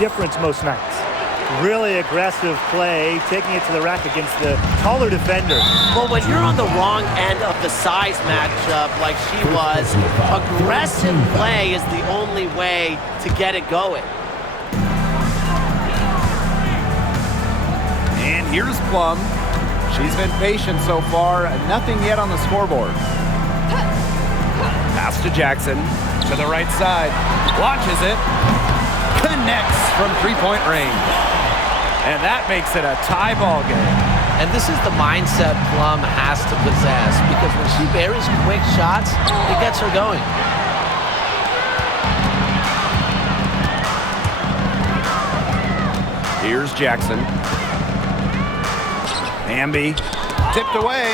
difference most nights. Really aggressive play, taking it to the rack against the taller defender. Well, when you're on the wrong end of the size matchup like she was, aggressive play is the only way to get it going. And here's Plum. She's been patient so far, nothing yet on the scoreboard. Pass to Jackson, to the right side, launches it, connects from three-point range. And that makes it a tie ball game. And this is the mindset Plum has to possess, because when she buries quick shots, it gets her going. Here's Jackson. Hamby tipped away.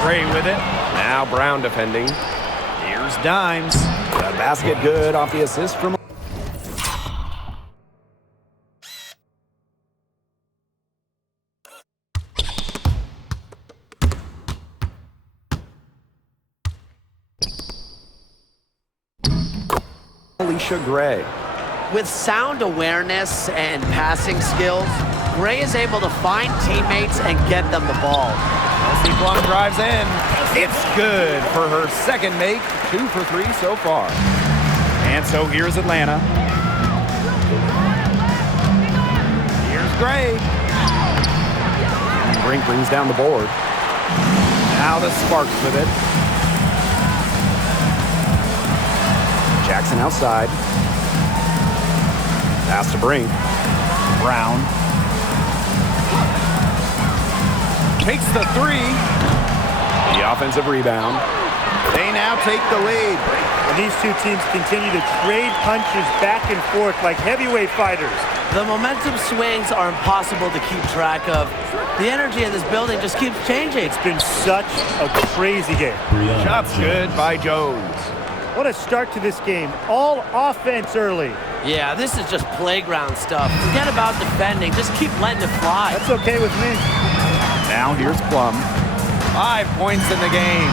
Gray with it. Now Brown defending. Here's Dimes. The basket good off the assist from Gray. With sound awareness and passing skills, Gray is able to find teammates and get them the ball. Kelsey Plum drives in. It's good for her second make. 2 for 3 so far. And so here's Atlanta. Here's Gray. Brink brings down the board. Now the Sparks with it. Jackson outside. Pass to Brink. Brown. Takes the three. The offensive rebound. They now take the lead. And these two teams continue to trade punches back and forth like heavyweight fighters. The momentum swings are impossible to keep track of. The energy in this building just keeps changing. It's been such a crazy game. Shots good by Jones. What a start to this game. All offense early. Yeah, this is just playground stuff. Forget about defending. Just keep letting it fly. That's okay with me. Now here's Plum. 5 points in the game.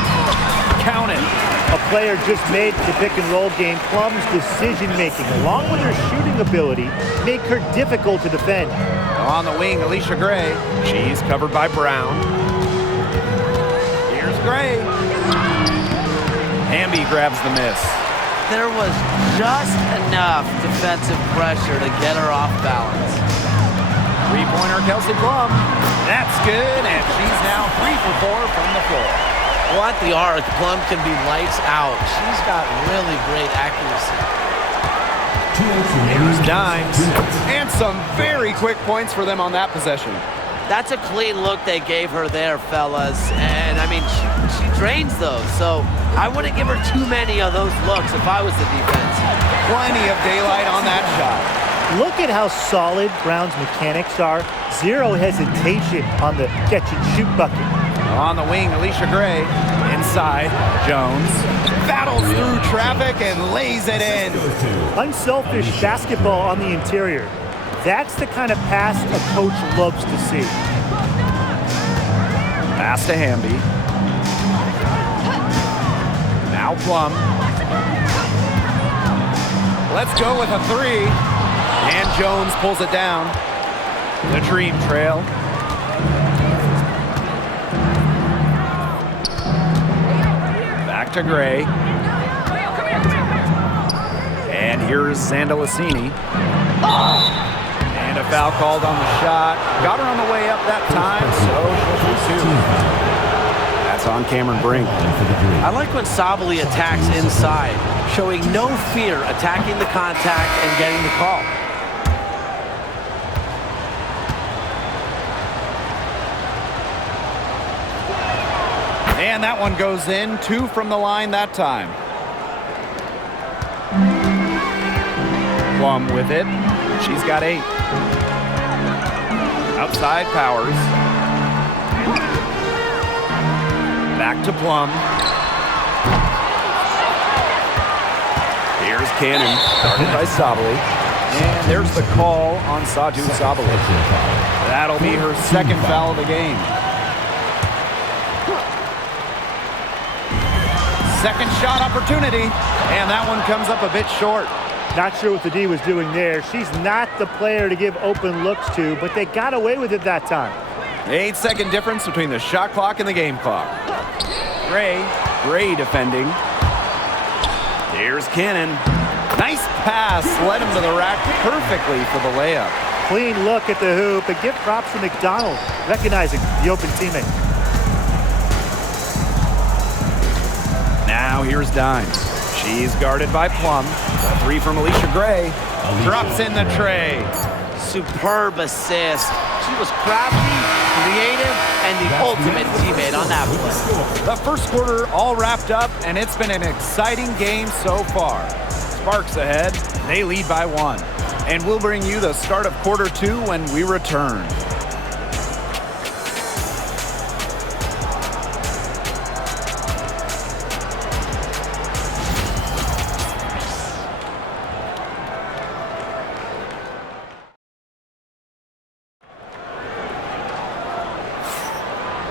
Count it. A player just made the pick-and-roll game. Plum's decision-making, along with her shooting ability, make her difficult to defend. On the wing, Alicia Gray. She's covered by Brown. Here's Gray. Hamby grabs the miss. There was just enough defensive pressure to get her off balance. Three-pointer, Kelsey Plum. That's good, and she's now 3 for 4 from the floor. Well, at the arc, Plum can be lights out. She's got really great accuracy. Here's Dimes. And some very quick points for them on that possession. That's a clean look they gave her there, fellas. And, I mean, she drains those, so I wouldn't give her too many of those looks if I was the defense. Plenty of daylight on that shot. Look at how solid Brown's mechanics are. Zero hesitation on the catch-and-shoot bucket. On the wing, Alicia Gray. Inside, Jones. Battles through traffic and lays it in. Unselfish basketball on the interior. That's the kind of pass a coach loves to see. Pass to Hamby. Now Plum. Let's go with a three. And Jones pulls it down. The Dream Trail. Back to Gray. And here's Zandalicini. And a foul called on the shot. Got her on the way up that time, so she'll shoot 2. That's on Cameron Brink. I like when Sabally attacks inside, showing no fear attacking the contact and getting the call. And that one goes in. 2 from the line that time. Plum with it. She's got 8. Outside Powers. Back to Plum. Here's Cannon, started by Sabally. And there's the call on Sadu Sabally. That'll be her second foul of the game. Second shot opportunity, and that one comes up a bit short. Not sure what the D was doing there. She's not the player to give open looks to, but they got away with it that time. 8-second difference between the shot clock and the game clock. Gray defending. Here's Cannon. Nice pass, led him to the rack perfectly for the layup. Clean look at the hoop, and give props to McDonald, recognizing the open teammate. Now here's Dimes. She's guarded by Plum. A three from Alicia Gray. Drops in the tray. Superb assist. She was crafty, creative, and the ultimate teammate on that play. The first quarter all wrapped up, and it's been an exciting game so far. Sparks ahead. They lead by 1. And we'll bring you the start of quarter 2 when we return.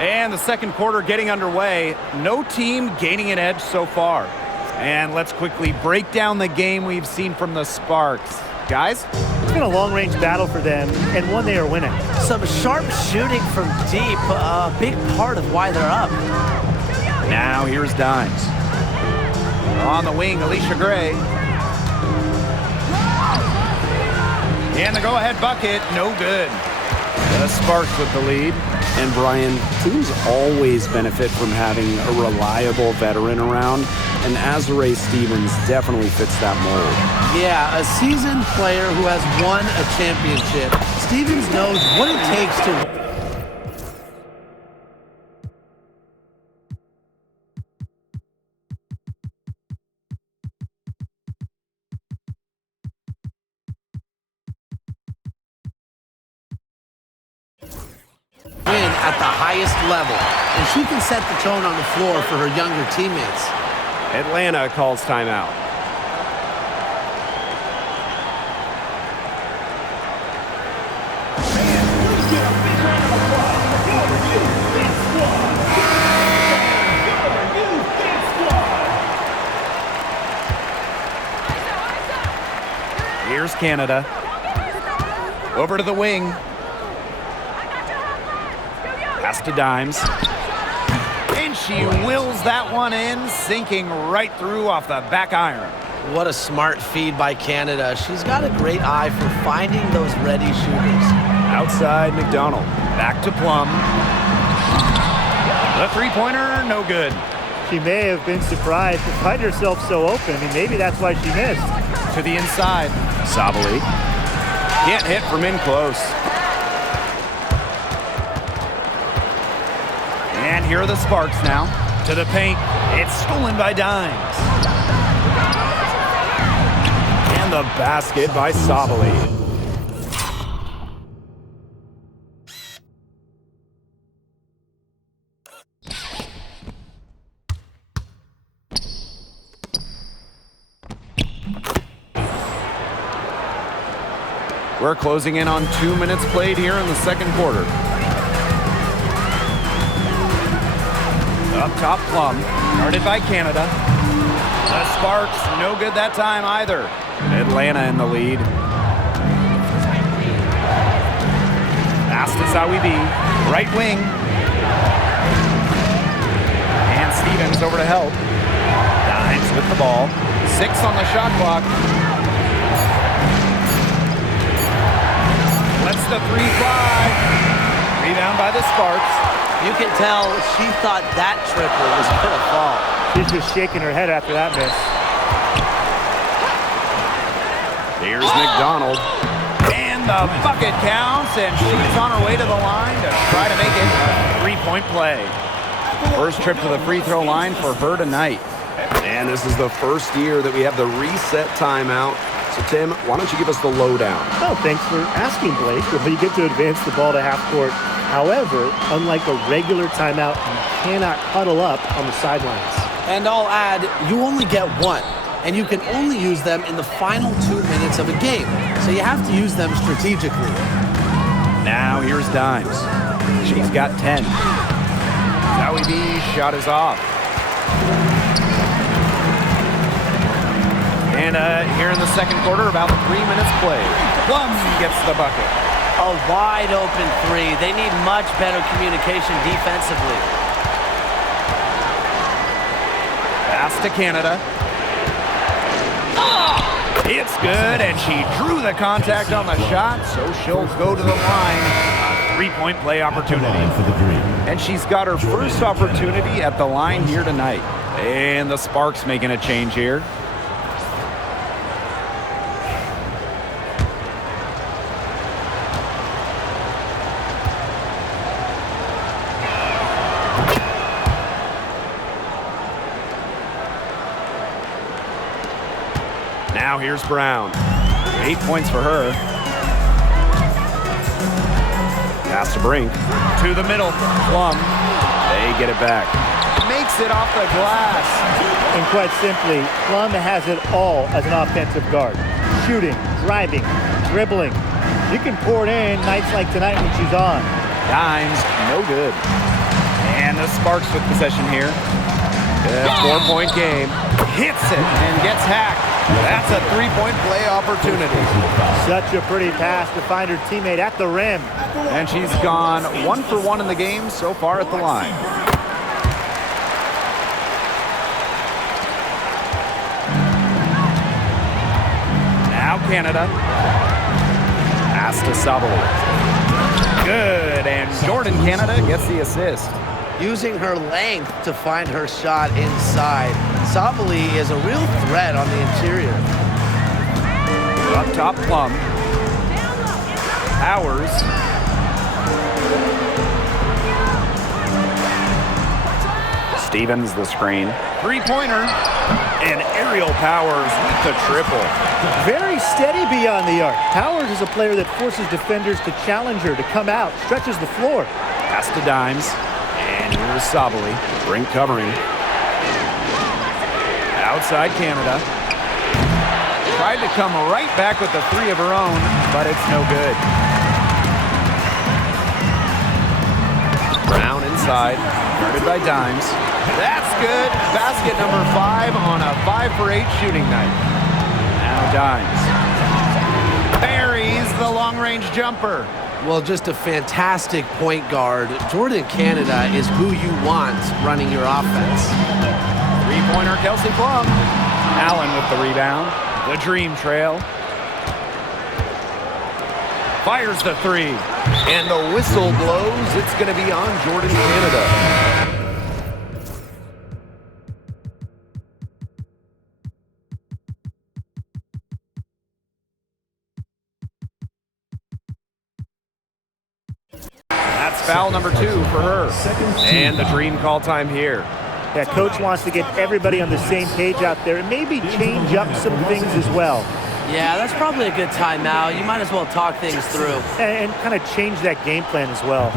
And the second quarter getting underway. No team gaining an edge so far. And let's quickly break down the game we've seen from the Sparks. Guys? It's been a long-range battle for them, and one they are winning. Some sharp shooting from deep, a big part of why they're up. Now here's Dimes. On the wing, Alicia Gray. And the go-ahead bucket, no good. The Sparks with the lead. And Brian, teams always benefit from having a reliable veteran around, and Azurá Stevens definitely fits that mold. Yeah, a seasoned player who has won a championship. Stevens knows what it takes to win at the highest level, and she can set the tone on the floor for her younger teammates. Atlanta calls timeout. Here's Canada. Over to the wing. Pass to Dimes. And she wills that one in, sinking right through off the back iron. What a smart feed by Canada. She's got a great eye for finding those ready shooters. Outside McDonald. Back to Plum. The three-pointer, no good. She may have been surprised to find herself so open, and maybe that's why she missed. To the inside. Sabali. Can't hit from in close. And here are the Sparks now. To the paint. It's stolen by Dimes. And the basket by Sabali. We're closing in on 2 minutes played here in the second quarter. Up top, Plum, guarded by Canada. The Sparks, no good that time either. Atlanta in the lead. Pass to Zawi B, right wing. And Stevens over to help. Dimes with the ball. 6 on the shot clock. Lets the three fly. Rebound by the Sparks. You can tell she thought that triple was going to fall. She's just shaking her head after that miss. Here's McDonald. And the bucket counts, and she's on her way to the line to try to make it a three-point play. First trip to the free throw line for her tonight. And this is the first year that we have the reset timeout. So, Tim, why don't you give us the lowdown? Oh, thanks for asking, Blake. Well, you get to advance the ball to half court. However, unlike a regular timeout, you cannot huddle up on the sidelines. And I'll add, you only get one, and you can only use them in the final 2 minutes of a game. So you have to use them strategically. Now here's Dimes. She's got 10. Zawi B's shot is off. And here in the second quarter, about 3 minutes played. Plum gets the bucket. A wide open three. They need much better communication defensively. Pass to Canada. It's good, and she drew the contact on the shot, so she'll go to the line. A three-point play opportunity. And she's got her first opportunity at the line here tonight. And the Sparks making a change here. Now here's Brown. 8 points for her. Pass to Brink. To the middle. Plum. They get it back. Makes it off the glass. And quite simply, Plum has it all as an offensive guard. Shooting, driving, dribbling. You can pour it in nights like tonight when she's on. Dimes, no good. And the Sparks with possession here. 4-point game. Hits it and gets hacked. That's a three-point play opportunity. Such a pretty pass to find her teammate at the rim. And she's gone 1 for 1 in the game so far at the line. Now Canada. Pass to Sabali. Good, and Jordin Canada gets the assist. Using her length to find her shot inside. Sabali is a real threat on the interior. Up top, Plum. Powers. Stevens the screen. Three-pointer. And Aerial Powers with the triple. Very steady beyond the arc. Powers is a player that forces defenders to challenge her, to come out, stretches the floor. Pass to Dimes. And here's Sabali. Brink covering. Outside Canada. Tried to come right back with the three of her own, but it's no good. Brown inside. Guarded by Dimes. That's good. Basket number 5 on a 5 for 8 shooting night. Now Dimes. Buries the long-range jumper. Well, just a fantastic point guard. Jordin Canada is who you want running your offense. Three-pointer, Kelsey Plum. Allen with the rebound. The dream trail. Fires the three. And the whistle blows. It's going to be on Jordin Canada. That's foul number 2 for her. And the dream call time here. Yeah, coach wants to get everybody on the same page out there and maybe change up some things as well. Yeah, that's probably a good timeout. You might as well talk things through. And kind of change that game plan as well.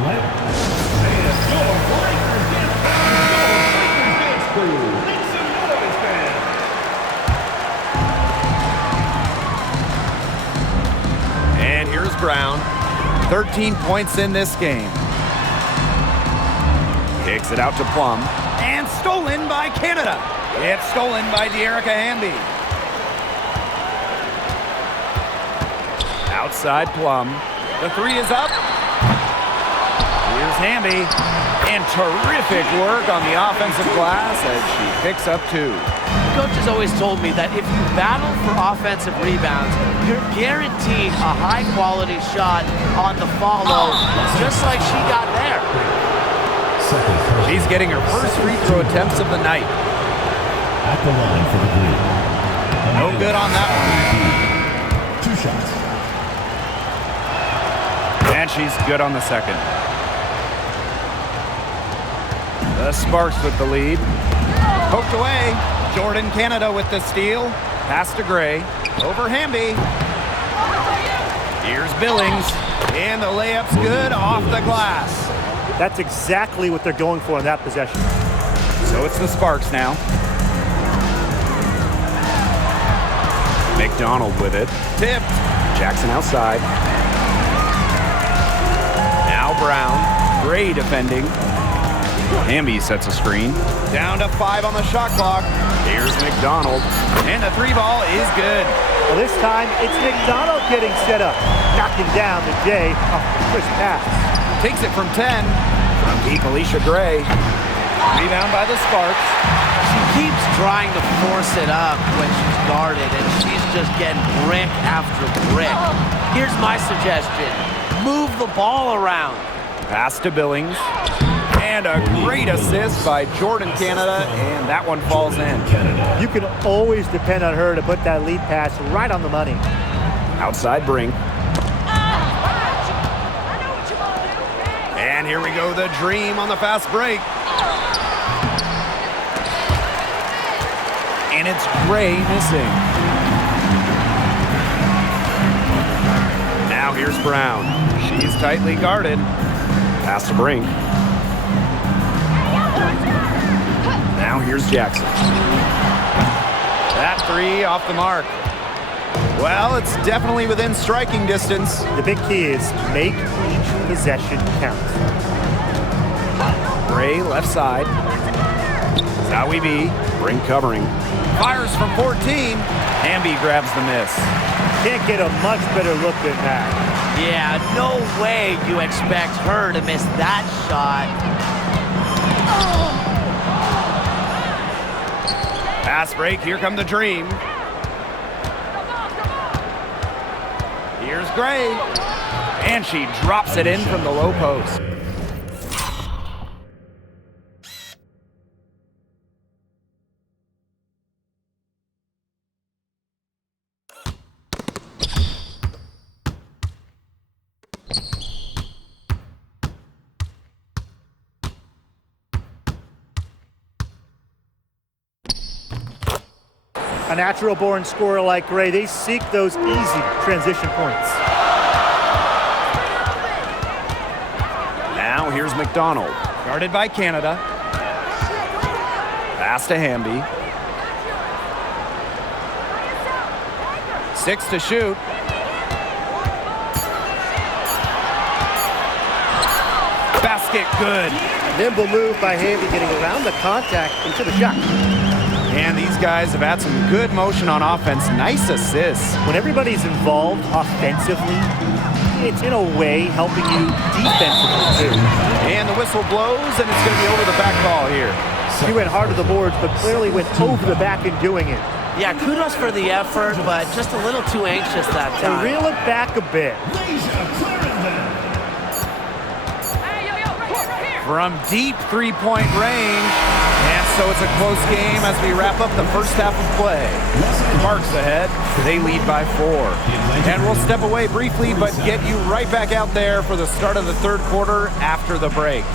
And here's Brown. 13 points in this game. Kicks it out to Plum. And stolen by Canada. It's stolen by De'Erica Hamby. Outside Plum. The three is up. Here's Hamby. And terrific work on the offensive glass as she picks up 2. Coach has always told me that if you battle for offensive rebounds, you're guaranteed a high-quality shot on the follow, just like she got there. She's getting her first free throw attempts of the night. At the line for the green. No good on that one. 2 shots. And she's good on the second. The Sparks with the lead. Poked away. Jordin Canada with the steal. Pass to Gray. Over Hamby. Here's Billings. And the layup's good off the glass. That's exactly what they're going for in that possession. So it's the Sparks now. McDonald with it. Tipped. Jackson outside. Now Brown. Gray defending. Hamby sets a screen. Down to 5 on the shot clock. Here's McDonald. And the 3 ball is good. Well, this time it's McDonald getting set up, knocking down the J off the crisp pass. Takes it from 10. From deep, Alicia Gray. Rebound by the Sparks. She keeps trying to force it up when she's guarded, and she's just getting brick after brick. Here's my suggestion. Move the ball around. Pass to Billings. And a great assist by Jordin Canada, and that one falls in. You can always depend on her to put that lead pass right on the money. Outside Brink. And here we go, the Dream on the fast break. And it's Gray missing. Now here's Brown. She's tightly guarded. Pass to Brink. Now here's Jackson. That 3 off the mark. Well, it's definitely within striking distance. The big key is make each possession count. Gray left side. Zowie B. Brink covering. Fires from 14. Hamby grabs the miss. Can't get a much better look than that. Yeah, no way you expect her to miss that shot. Pass break, here come the Dream. Here's Gray. And she drops it in from the low post. A natural-born scorer like Gray, they seek those easy transition points. Now here's McDonald. Guarded by Canada. Pass to Hamby. 6 to shoot. Basket good. Nimble move by Hamby getting around the contact into the shot. And these guys have had some good motion on offense. Nice assists. When everybody's involved offensively, it's in a way helping you defensively too. And the whistle blows, and it's going to be over the back ball here. She went hard to the boards, but clearly went over the back in doing it. Yeah, kudos for the effort, but just a little too anxious that And time. reel it back a bit. From deep three-point range. And so it's a close game as we wrap up the first half of play. Sparks ahead. They lead by 4. And we'll step away briefly, but get you right back out there for the start of the third quarter after the break.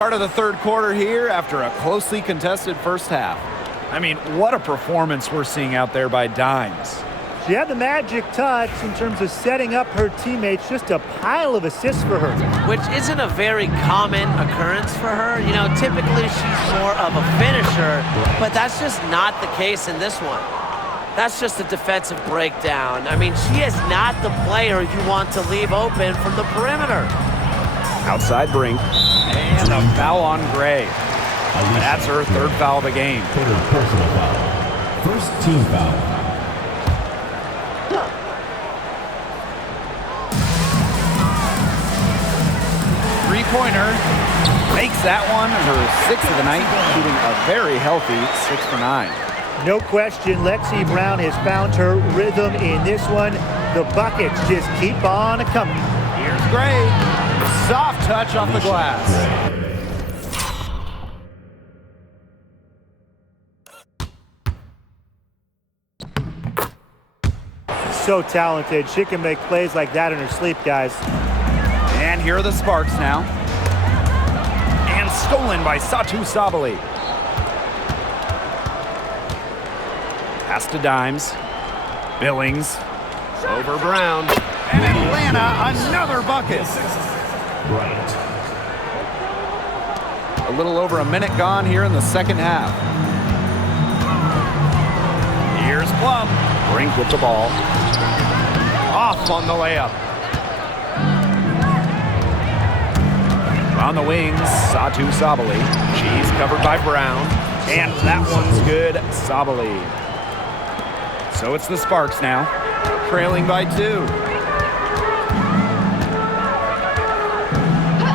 Part of the third quarter here after a closely contested first half. I mean, what a performance we're seeing out there by Dimes. She had the magic touch in terms of setting up her teammates, just a pile of assists for her. Which isn't a very common occurrence for her. You know, typically she's more of a finisher, but that's just not the case in this one. That's just a defensive breakdown. I mean, she is not the player you want to leave open from the perimeter. Outside Brink. And a foul on Gray. That's her third foul of the game. Third personal foul. First team foul. Three-pointer. Makes that one her 6th of the night, shooting a very healthy 6 for 9. No question, Lexi Brown has found her rhythm in this one. The buckets just keep on coming. Here's Gray. Soft touch off the glass. So talented. She can make plays like that in her sleep, guys. And here are the Sparks now. And stolen by Satu Sabali. Pass to Dimes. Billings. Over Brown. And Atlanta, another bucket. Bryant. A little over a minute gone here in the second half. Here's Plum. Brink with the ball. Off on the layup. On the wings, Satu Sabali. She's covered by Brown. And that one's good, Sabali. So it's the Sparks now, trailing by 2.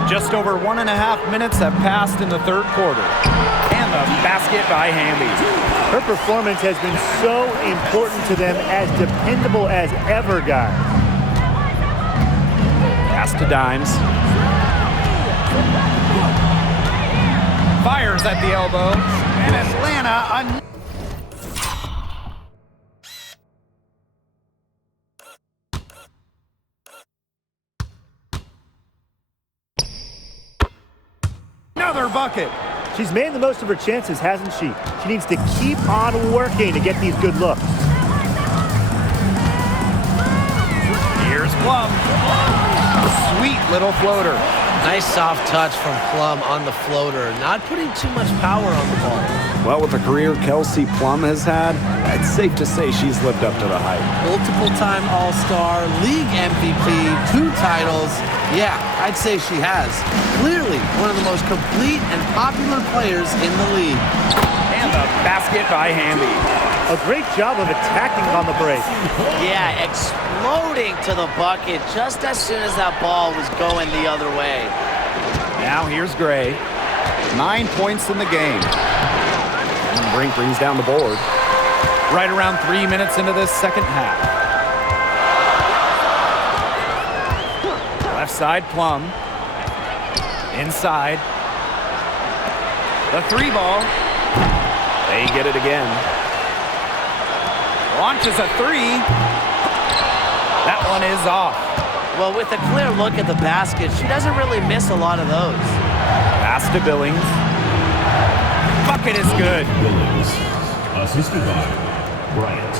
Just over 1.5 minutes have passed in the third quarter. And the basket by Hamby. Her performance has been so important to them, as dependable as ever, guys. Pass to Dimes. Fires at the elbow. And Atlanta, another bucket. She's made the most of her chances, hasn't she? She needs to keep on working to get these good looks. Here's Plum. Sweet little floater. Nice soft touch from Plum on the floater. Not putting too much power on the ball. Well, with the career Kelsey Plum has had, it's safe to say she's lived up to the hype. Multiple-time All-Star, league MVP, 2 titles. Yeah, I'd say she has. Clearly one of the most complete and popular players in the league. And the basket by Hamby. A great job of attacking on the break. Yeah, exploding to the bucket just as soon as that ball was going the other way. Now here's Gray. 9 points in the game. And Brink brings down the board. Right around 3 minutes into this second half. Left side, Plum. Inside. The 3 ball. They get it again. Launches a 3. That one is off. Well, with a clear look at the basket, she doesn't really miss a lot of those. Pass to Billings. Bucket is good. Billings. Assisted by Bryant.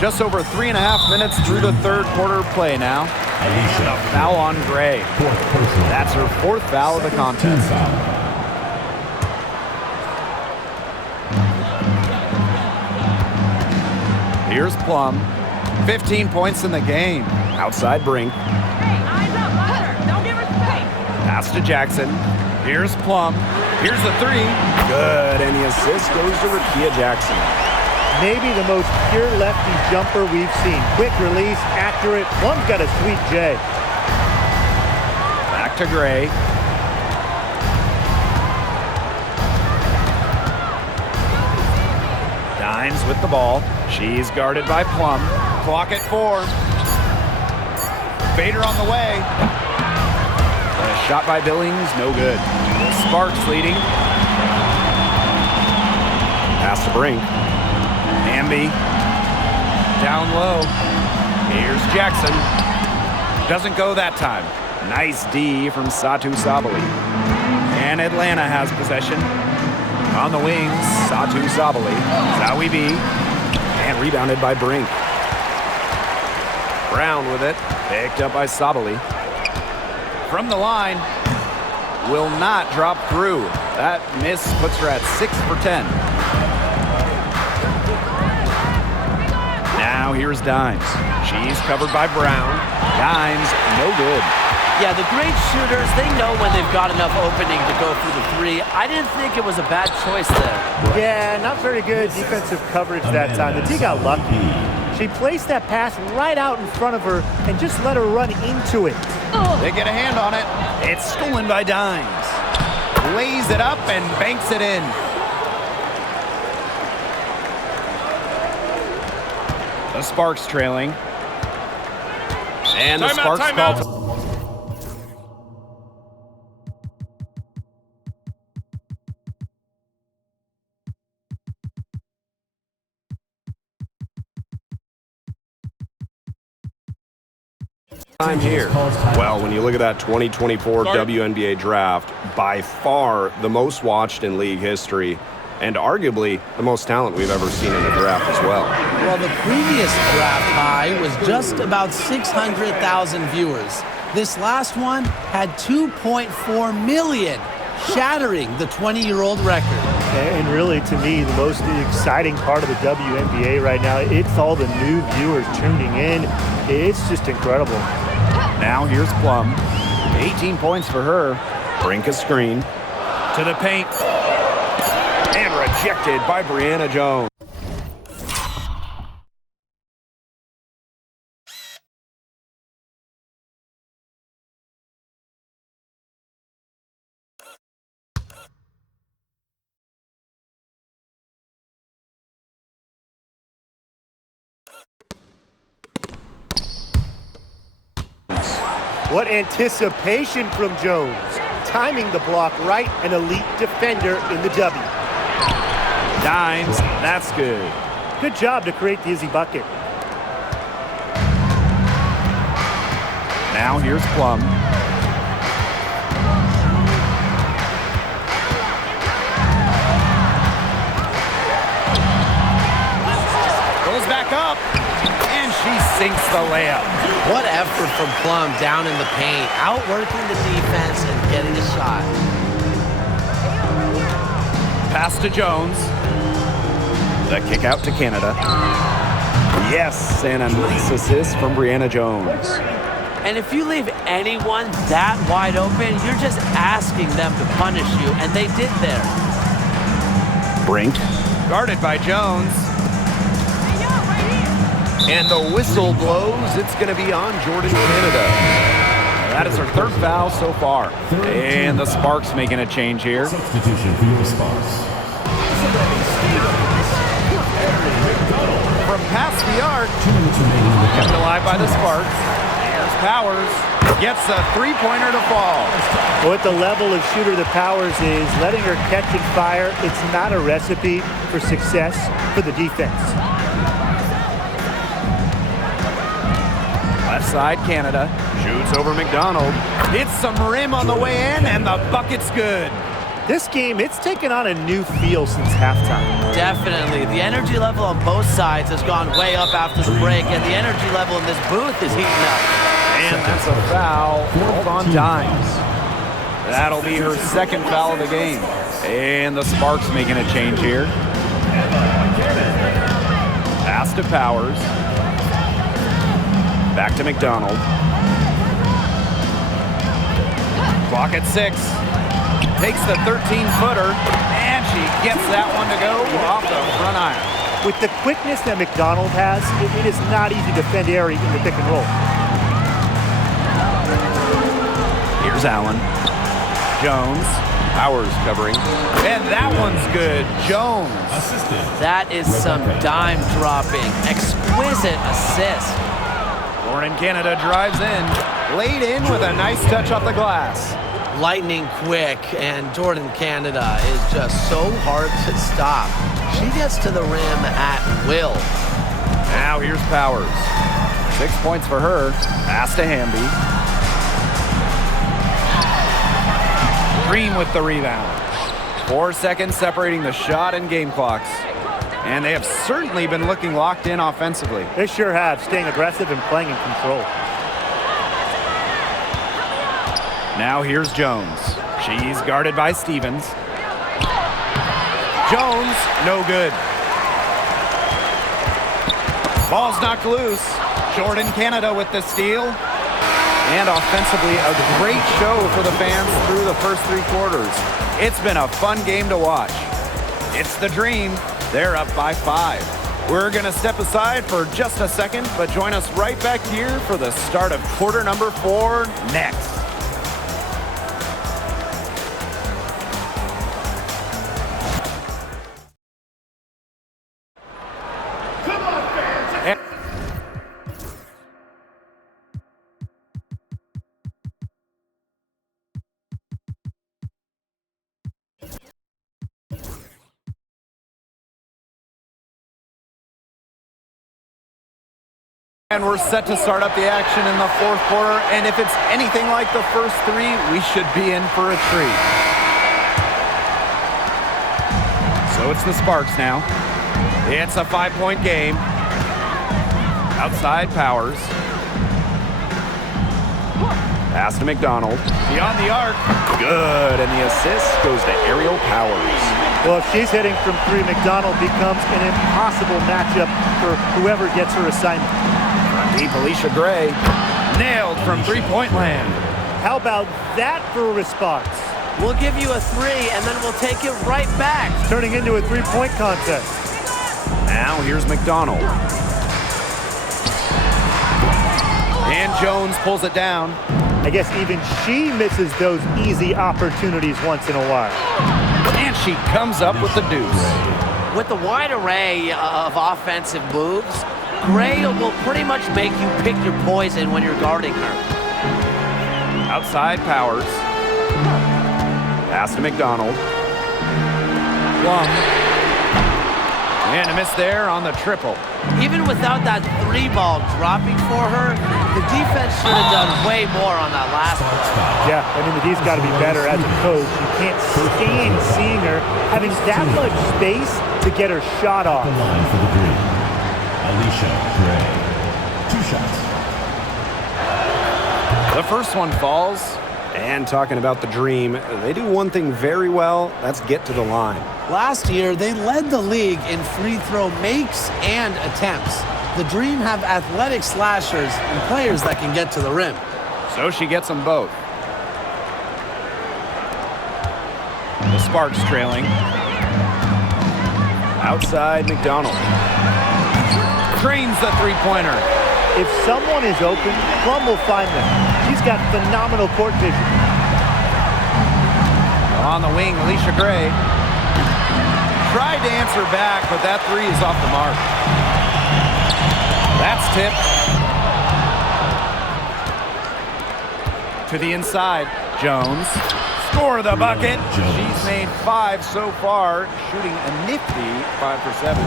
Just over 3.5 minutes through the third quarter play now. And a foul on Gray. Fourth personal. That's her 4th foul of the Team contest. foul. Here's Plum. 15 points in the game. Outside Brink. Hey, eyes up, louder. Don't give her space. Pass to Jackson. Here's Plum. Here's the 3. Good, and the assist goes to Rakia Jackson. Maybe the most pure lefty jumper we've seen. Quick release, accurate. Plum's got a sweet J. Back to Gray. Dimes with the ball. She's guarded by Plum. Clock at 4. Bader on the way. A shot by Billings, no good. Sparks leading. Pass to Brink. Hamby. Down low. Here's Jackson. Doesn't go that time. Nice D from Satu Sabali. And Atlanta has possession. On the wings, Satu Sabali. Zowie B. And rebounded by Brink. Brown with it. Picked up by Sabali. From the line. Will not drop through. That miss puts her at 6 for 10. Now here's Dimes. She's covered by Brown. Dimes, no good. Yeah, the great shooters, they know when they've got enough opening to go through the three. I didn't think it was a bad choice there. Yeah, not very good defensive coverage that time. The D got lucky. She placed that pass right out in front of her and just let her run into it. They get a hand on it. It's stolen by Dimes. Lays it up and banks it in. The Sparks trailing. And the Sparks call. Time here. Well, when you look at that 2024 WNBA draft, by far the most watched in league history, and arguably the most talent we've ever seen in a draft as well. Well, the previous draft high was just about 600,000 viewers. This last one had 2.4 million, shattering the 20-year-old record. And really, to me, the most exciting part of the WNBA right now, it's all the new viewers tuning in. It's just incredible. Now here's Plum. 18 points for her. Brink a screen. To the paint. And rejected by Brianna Jones. What anticipation from Jones. Timing the block right, an elite defender in the W. Dimes, that's good. Good job to create the easy bucket. Now here's Plum. Goes back up, and she sinks the layup. What effort from Plum down in the paint, outworking the defense and getting a shot. Pass to Jones. The kick out to Canada. Yes, and a nice assist from Brianna Jones. And if you leave anyone that wide open, you're just asking them to punish you, and they did there. Brink. Guarded by Jones. And the whistle blows. It's going to be on Jordin Canada. That is her third foul so far. And the Sparks making a change here. Substitution for your Sparks. From past the arc. 2 minutes remaining in the Kept quarter. alive by the Sparks. There's Powers. Gets a three-pointer to fall. What the level of shooter the Powers is, letting her catch and fire, it's not a recipe for success for the defense. Left side, Canada. Shoots over McDonald. Hits some rim on the way in, and the bucket's good. This game, it's taken on a new feel since halftime. Definitely. The energy level on both sides has gone way up after the break, and the energy level in this booth is heating up. And that's a foul. Hold on, Dimes. That'll be her second foul of the game. And the Sparks making a change here. Pass to Powers. Back to McDonald. Clock at 6. Takes the 13-footer, and she gets that one to go off the front iron. With the quickness that McDonald has, it is not easy to defend Airy in the pick and roll. Here's Allen. Jones. Powers covering. And that one's good. Jones. Assisted. That is some dime dropping. Exquisite assist. Jordin Canada drives in. Laid in with a nice touch off the glass. Lightning quick, and Jordin Canada is just so hard to stop. She gets to the rim at will. Now here's Powers. 6 points for her. Pass to Hamby. Green with the rebound. 4 seconds separating the shot and game clocks. And they have certainly been looking locked in offensively. They sure have, staying aggressive and playing in control. Now here's Jones. She's guarded by Stevens. Jones, no good. Ball's knocked loose. Jordin Canada with the steal. And offensively, a great show for the fans through the first 3 quarters. It's been a fun game to watch. It's the Dream. They're up by 5. We're going to step aside for just a second, but join us right back here for the start of quarter number 4 next. And we're set to start up the action in the 4th quarter. And if it's anything like the first 3, we should be in for a treat. So it's the Sparks now. It's a 5-point game. Outside Powers. Pass to McDonald. Beyond the arc. Good, and the assist goes to Aerial Powers. Well, if she's hitting from 3, McDonald becomes an impossible matchup for whoever gets her assignment. Deep Alicia Gray. Nailed from 3-point land. How about that for a response? We'll give you a 3, and then we'll take it right back. Turning into a 3-point contest. Now here's McDonald. And Jones pulls it down. I guess even she misses those easy opportunities once in a while. And she comes up with the deuce. With the wide array of offensive moves, Gray will pretty much make you pick your poison when you're guarding her. Outside Powers. Pass to McDonald. Plum. And a miss there on the triple. Even without that 3 ball dropping for her, the defense should have done way more on that last play. Yeah, I mean, the D's got to be better as a coach. You can't stand seeing her having that much space to get her shot off. The line for the Green. Alicia Gray. 2 shots. The first one falls. And talking about the Dream, they do one thing very well, that's get to the line. Last year, they led the league in free throw makes and attempts. The Dream have athletic slashers and players that can get to the rim. So she gets them both. The Sparks trailing. Outside McDonald. Drains the 3-pointer. If someone is open, Plum will find them. She's got phenomenal court vision. On the wing, Alicia Gray. Tried to answer back, but that 3 is off the mark. That's tipped. To the inside, Jones. Score the bucket. She's made 5 so far, shooting a nifty 5 for 7.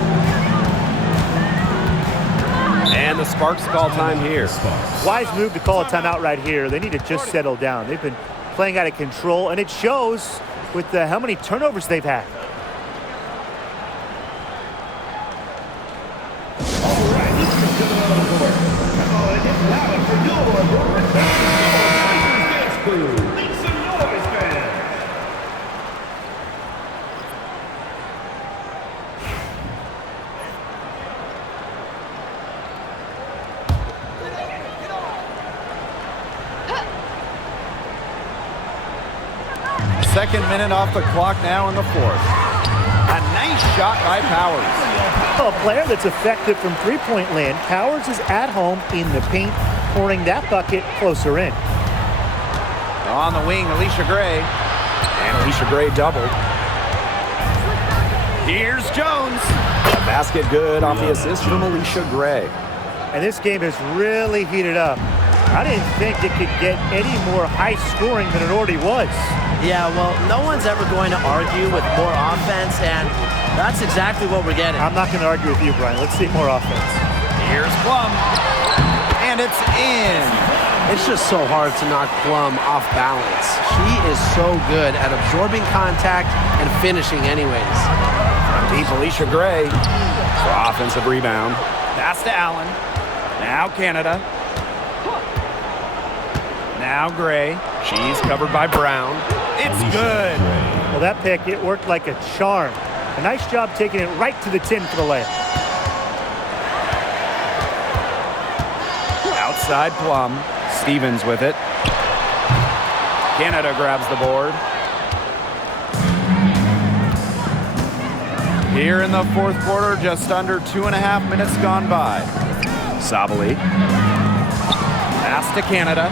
And the Sparks call time here. Wise move to call a timeout right here. They need to just settle down. They've been playing out of control, and it shows with how many turnovers they've had. Second minute off the clock now in the 4th. A nice shot by Powers. A player that's effective from 3-point land. Powers is at home in the paint, pouring that bucket closer in. On the wing, Alicia Gray. And Alicia Gray doubled. Here's Jones. A basket good off the assist from Alicia Gray. And this game has really heated up. I didn't think it could get any more high scoring than it already was. Yeah, well, no one's ever going to argue with more offense, and that's exactly what we're getting. I'm not going to argue with you, Brian. Let's see more offense. Here's Plum. And it's in. It's just so hard to knock Plum off balance. She is so good at absorbing contact and finishing anyways. Deep Alicia Gray for offensive rebound. Pass to Allen. Now Canada. Now Gray. She's covered by Brown. It's good. Well, that pick, it worked like a charm. A nice job taking it right to the tin for the layup. Outside Plum. Stevens with it. Canada grabs the board. Here in the fourth quarter, just under 2.5 minutes gone by. Sabali. Pass to Canada.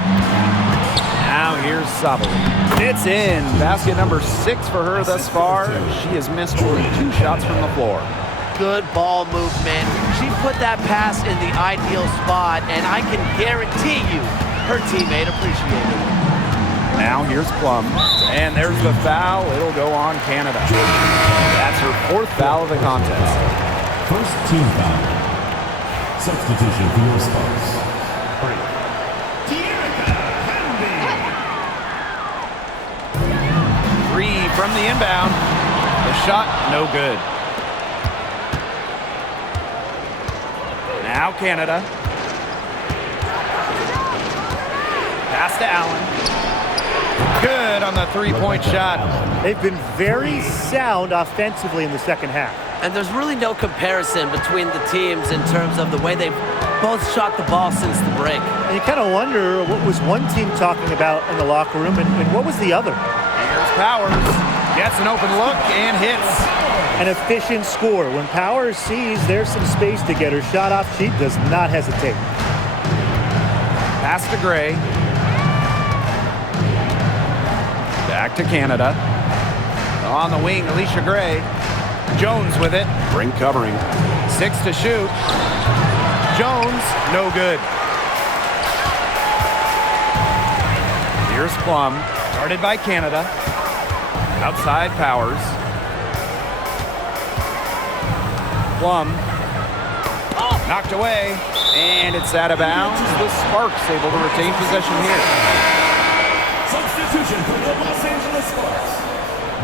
Now here's Sabali. It's in. Basket number 6 for her thus far. She has missed only 2 shots from the floor. Good ball movement. She put that pass in the ideal spot, and I can guarantee you her teammate appreciated it. Now here's Plum. And there's the foul. It'll go on Canada. That's her 4th foul of the contest. First team foul. Substitution for your Sparks. 3 from the inbound. The shot, no good. Now Canada. Pass to Allen. Good on the 3-point shot. They've been very sound offensively in the second half. And there's really no comparison between the teams in terms of the way they've both shot the ball since the break. And you kind of wonder what was one team talking about in the locker room and what was the other. Here's Powers. Gets an open look and hits. An efficient score. When Powers sees there's some space to get her shot off, she does not hesitate. Pass to Gray. Back to Canada. On the wing, Alicia Gray. Jones with it. Ring covering. 6 to shoot. Jones, no good. Here's Plum. Guarded by Canada. Outside Powers. Plum. Knocked away. And it's out of bounds. The Sparks able to retain possession here. Substitution for the Los Angeles Sparks.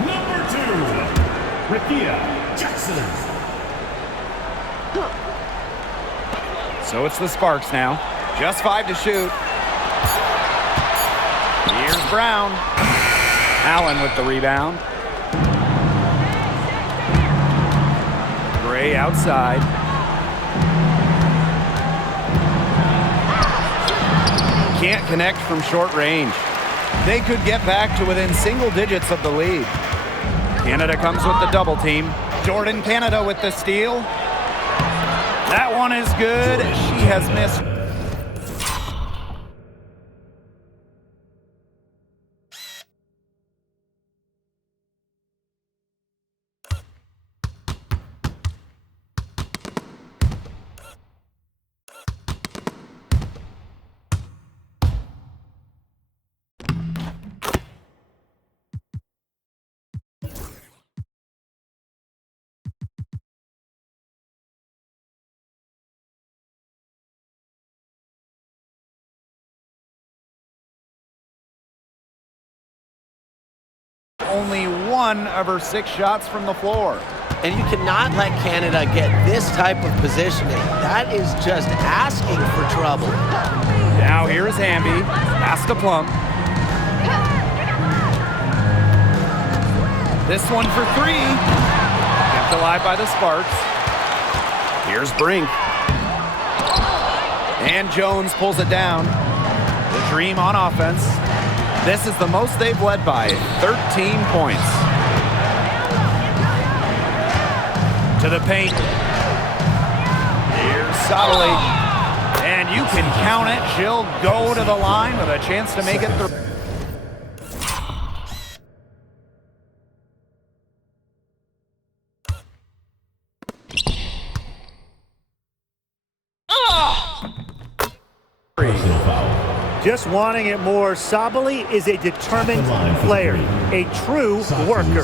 Number 2, Rikia Jackson. So it's the Sparks now. Just 5 to shoot. Here's Brown. Allen with the rebound. Gray outside. Can't connect from short range. They could get back to within single digits of the lead. Canada comes with the double team. Jordin Canada with the steal. That one is good. She has missed. Only 1 of her 6 shots from the floor. And you cannot let Canada get this type of positioning. That is just asking for trouble. Now here is Hamby. Pass to Plum. This one for 3. Kept alive by the Sparks. Here's Brink. And Jones pulls it down. The Dream on offense. This is the most they've led by, 13 points. To the paint. Here's Sabali. And you can count it. She'll go to the line with a chance to make it through. Just wanting it more, Sabali is a determined player, a true worker.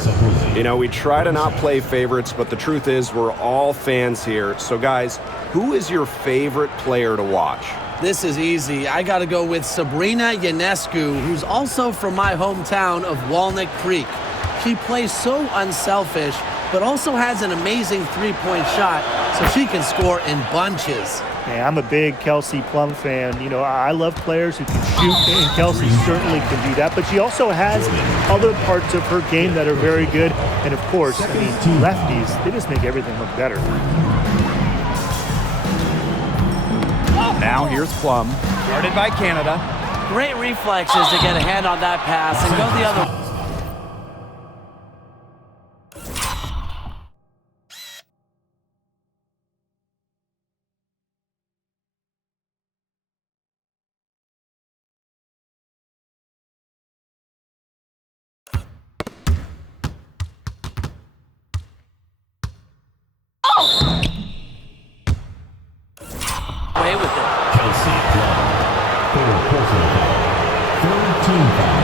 You know, we try to not play favorites, but the truth is we're all fans here. So, guys, who is your favorite player to watch? This is easy. I got to go with Sabrina Ionescu, who's also from my hometown of Walnut Creek. She plays so unselfish, but also has an amazing three-point shot, so she can score in bunches. Yeah, I'm a big Kelsey Plum fan. You know, I love players who can shoot, and Kelsey certainly can do that. But she also has other parts of her game that are very good. And, of course, I mean, lefties, they just make everything look better. Now here's Plum, guarded by Canada. Great reflexes to get a hand on that pass and go the other way. With it. Kelsey Plum. Third personal foul. Third team foul.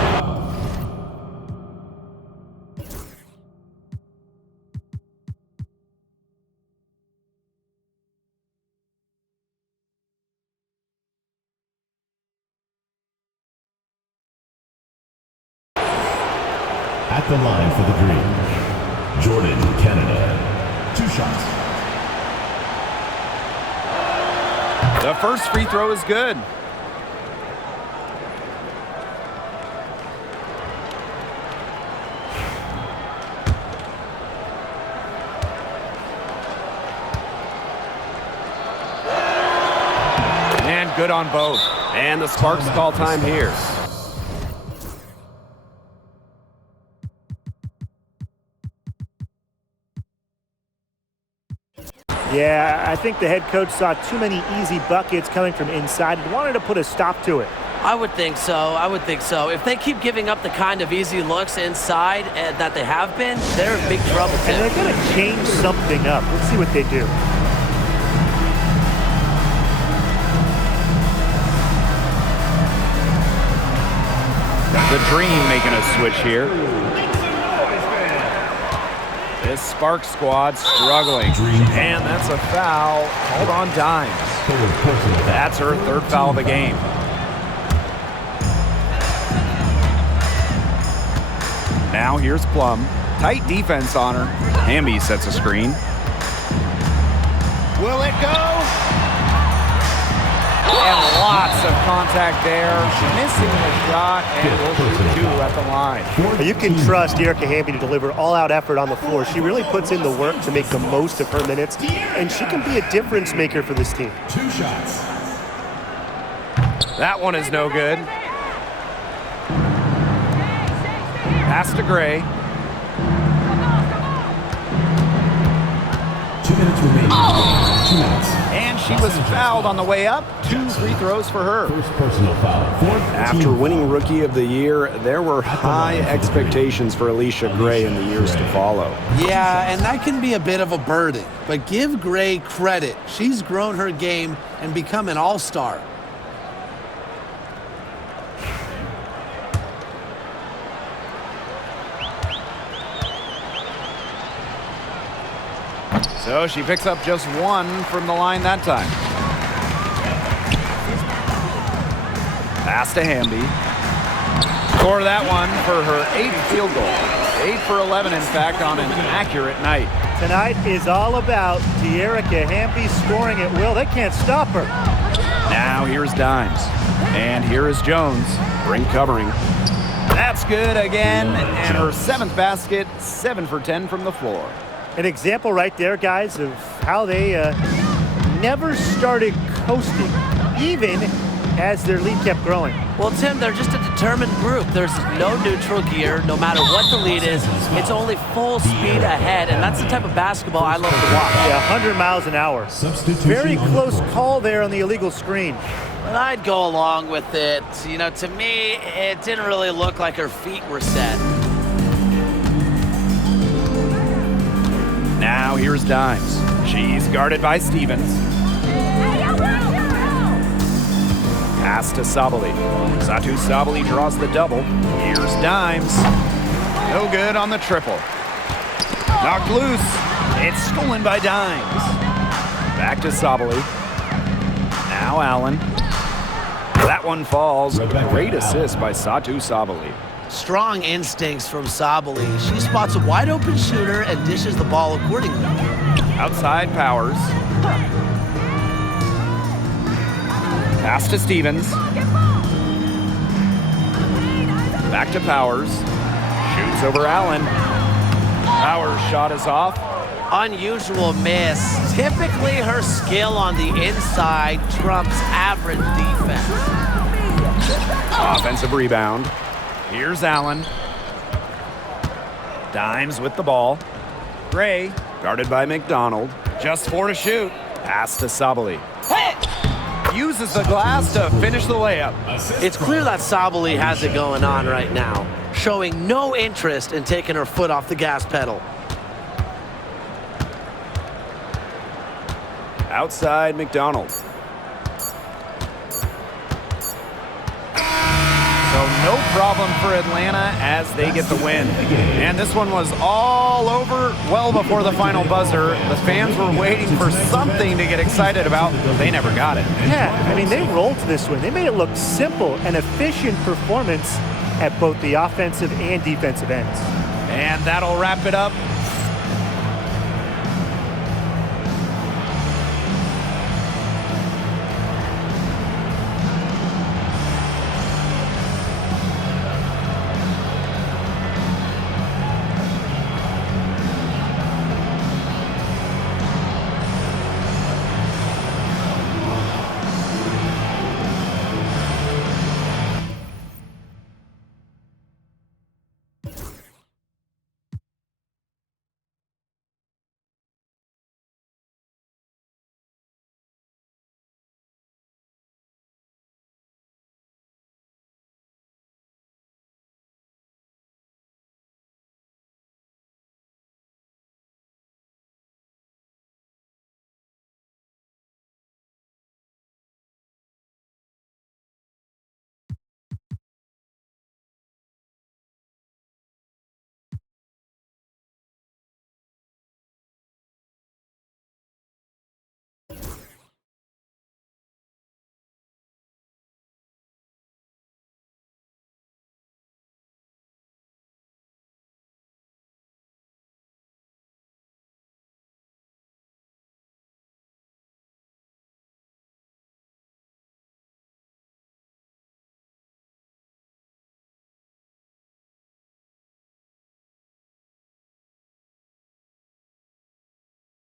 At the line for the Green, Jordin Canada. 2 shots. The first free throw is good. And good on both. And the Sparks call time here. Yeah, I think the head coach saw too many easy buckets coming from inside and wanted to put a stop to it. I would think so. I would think so. If they keep giving up the kind of easy looks inside that they have been, they're in big trouble, too. And they're going to change something up. Let's see what they do. The Dream making a switch here. This Sparks squad struggling. And that's a foul called on Dimes. That's her third foul of the game. Now here's Plum. Tight defense on her. Hamby sets a screen. Will it go? And lots of contact there. Missing the shot, and will shoot 2 at the line. You can trust Erica Hamby to deliver all-out effort on the floor. She really puts in the work to make the most of her minutes, and she can be a difference maker for this team. 2 shots. That one is no good. Pass to Gray. 2 minutes remaining. 2 minutes. And she was fouled on the way up. 2 free throws for her. First personal foul. After winning Rookie of the Year, there were high expectations for Alicia Gray in the years to follow. Yeah, and that can be a bit of a burden. But give Gray credit. She's grown her game and become an all-star. So she picks up just 1 from the line that time. Pass to Hamby. Score that one for her 8th field goal. 8 for 11, in fact, on an accurate night. Tonight is all about De'Erica Hamby scoring at will. They can't stop her. Now here's Dimes. And here is Jones. Ring covering. That's good again. And her 7th basket, 7 for 10 from the floor. An example right there, guys, of how they never started coasting, even as their lead kept growing. Well, Tim, they're just a determined group. There's no neutral gear. No matter what the lead is, it's only full speed ahead, and that's the type of basketball I love to watch. Yeah, 100 miles an hour. Very close call there on the illegal screen. But I'd go along with it. You know, to me, it didn't really look like her feet were set. Now here's Dimes. She's guarded by Stevens. Pass to Sabali. Satu Sabali draws the double. Here's Dimes. No good on the triple. Knocked loose. It's stolen by Dimes. Back to Sabali. Now Allen. That one falls. Great assist by Satu Sabali. Strong instincts from Sabali. She spots a wide open shooter and dishes the ball accordingly. Outside Powers. Pass to Stevens. Back to Powers. Shoots over Allen. Powers' shot is off. Unusual miss. Typically her skill on the inside trumps average defense. Offensive rebound. Here's Allen. Dimes with the ball. Gray, guarded by McDonald. Just 4 to shoot. Pass to Sabali. Uses the glass to finish the layup. It's clear that Sabali has it going on right now, showing no interest in taking her foot off the gas pedal. Outside McDonald. So no problem for Atlanta as they get the win. And this one was all over well before the final buzzer. The fans were waiting for something to get excited about. They never got it. Yeah, I mean, they rolled this one. They made it look simple and efficient performance at both the offensive and defensive ends. And that'll wrap it up